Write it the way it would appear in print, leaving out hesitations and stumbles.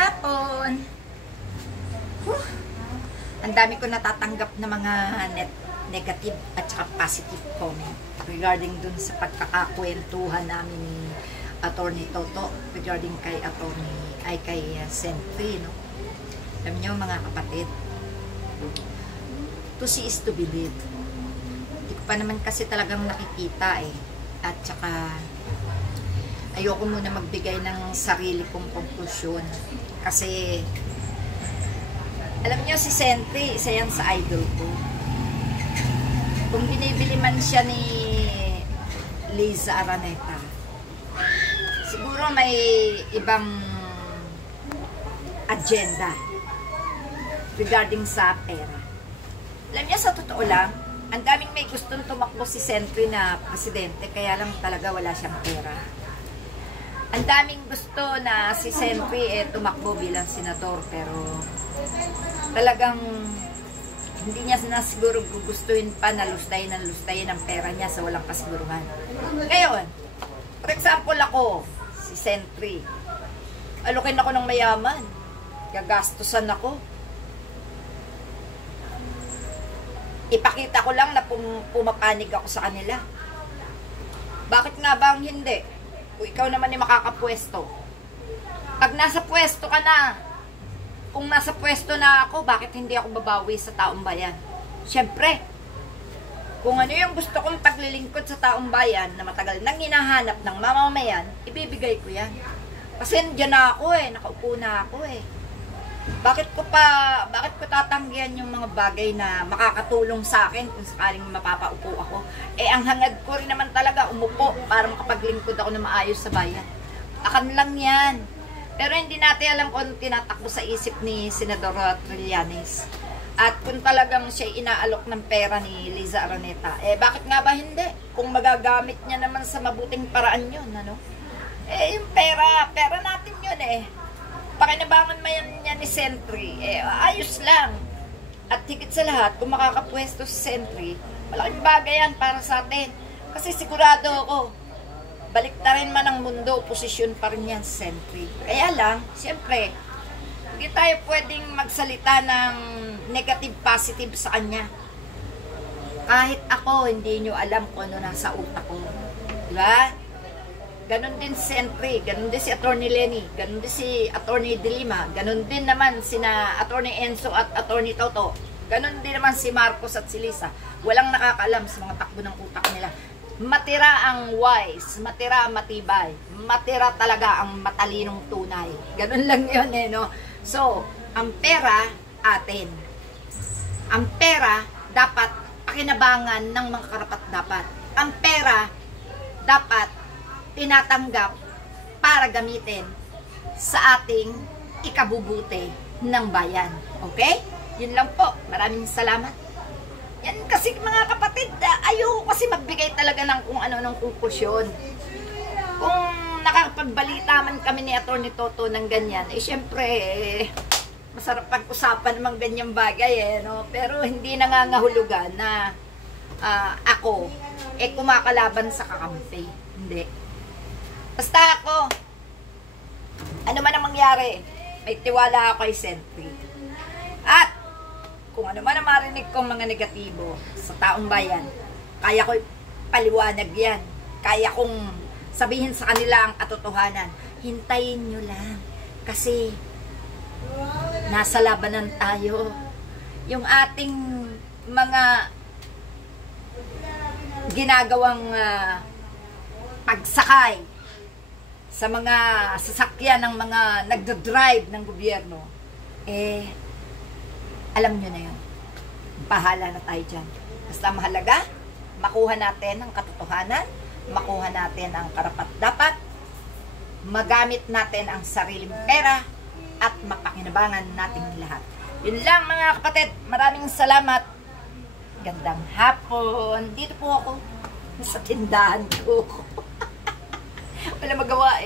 hapon. Ang dami ko natatanggap na mga negative at saka positive comment regarding dun sa pagkakakwentuhan namin ni Attorney Toto regarding kay Sentry, no? Alam niyo mga kapatid, to see is to believe. Hindi ko pa naman kasi talagang nakikita at saka ayoko muna magbigay ng sarili kong konklusyon kasi alam niyo si Sentry, isa yan sa idol ko. Kung binibili man siya ni Liza Araneta, siguro may ibang agenda regarding sa pera. Alam niya, sa totoo lang, ang daming may gustong tumakbo si Sentry na presidente, kaya lang talaga wala siyang pera. Ang daming gusto na si Sentry tumakbo bilang senador, pero talagang hindi niya siguro gugustuhin pa na lustayin ang pera niya sa walang kasiguruhan. Ngayon, for example ako, si Sentry, alukin ako ng mayaman, gagastusan ako, ipakita ko lang na pumapanig ako sa kanila. Bakit nga ba ang hindi? Kung ikaw naman yung makakapwesto, pag nasa pwesto ka na, kung nasa pwesto na ako, bakit hindi ako babawi sa taong bayan? Siyempre, kung ano yung gusto kong paglilingkod sa taong bayan na matagal nang hinahanap ng mamamayan, ibibigay ko yan. Kasi nandiyan na ako nakaupo na ako Bakit ko tatanggihan yung mga bagay na makakatulong sa akin kung sakaling mapapaupo ako? Ang hangad ko rin naman talaga umupo para makapaglingkod ako na maayos sa bayan. Akan lang yan. Pero hindi natin alam kung tinatakbo sa isip ni Senador Trillanes. At kung talagang siya inaalok ng pera ni Liza Araneta, bakit nga ba hindi? Kung magagamit niya naman sa mabuting paraan yun, ano? Yung pera natin yun Pakinabangan man yan ni Sentry, ayos lang. At higit sa lahat, kung makakapwesto si Sentry, malaking bagay yan para sa atin. Kasi sigurado ako, baliktarin man ang mundo, posisyon pa rin yan si Sentry. Kaya lang, siyempre, hindi tayo pwedeng magsalita ng negative-positive sa kanya. Kahit ako, hindi nyo alam kung ano nasa utak ko. Diba? Ganon din si Sentry, ganon din si Attorney Lenny, ganon din si Attorney Dilima, ganon din naman sina Attorney Enzo at Attorney Toto, ganon din naman si Marcos at si Lisa. Walang nakakaalam sa mga takbo ng utak nila. Matira ang wise, matira ang matibay, matira talaga ang matalinong tunay. Ganon lang yun no? So, ang pera atin. Ang pera dapat pakinabangan ng mga karapat-dapat. Ang pera dapat tinatanggap para gamitin sa ating ikabubuti ng bayan. Okay? Yun lang po. Maraming salamat. Yan kasi mga kapatid, ayoko kasi magbigay talaga ng kung ano ng konklusyon. Kung nakakapagbalita man kami ni Attorney Toto ng ganyan, syempre, masarap pag-usapan namang ganyang bagay no? Pero hindi nangangahulugan na ako, kumakalaban sa kakampi. Hindi. Basta ako, ano man ang mangyari, may tiwala ako kay Sentry. At, kung ano man ang marinig kong mga negatibo sa taong bayan, kaya ko paliwanag yan. Kaya kong sabihin sa kanila ang katotohanan. Hintayin nyo lang. Kasi, nasa labanan tayo. Yung ating mga ginagawang pagsakay sa mga sasakyan ng mga nagdodrive ng gobyerno, alam nyo na yun. Bahala na tayo dyan. Basta mahalaga, makuha natin ang katotohanan, makuha natin ang karapat-dapat, magamit natin ang sariling pera, at mapakinabangan natin lahat. Yun lang mga kapatid. Maraming salamat. Gandang hapon. Dito po ako sa tindahan ko. Wala magawa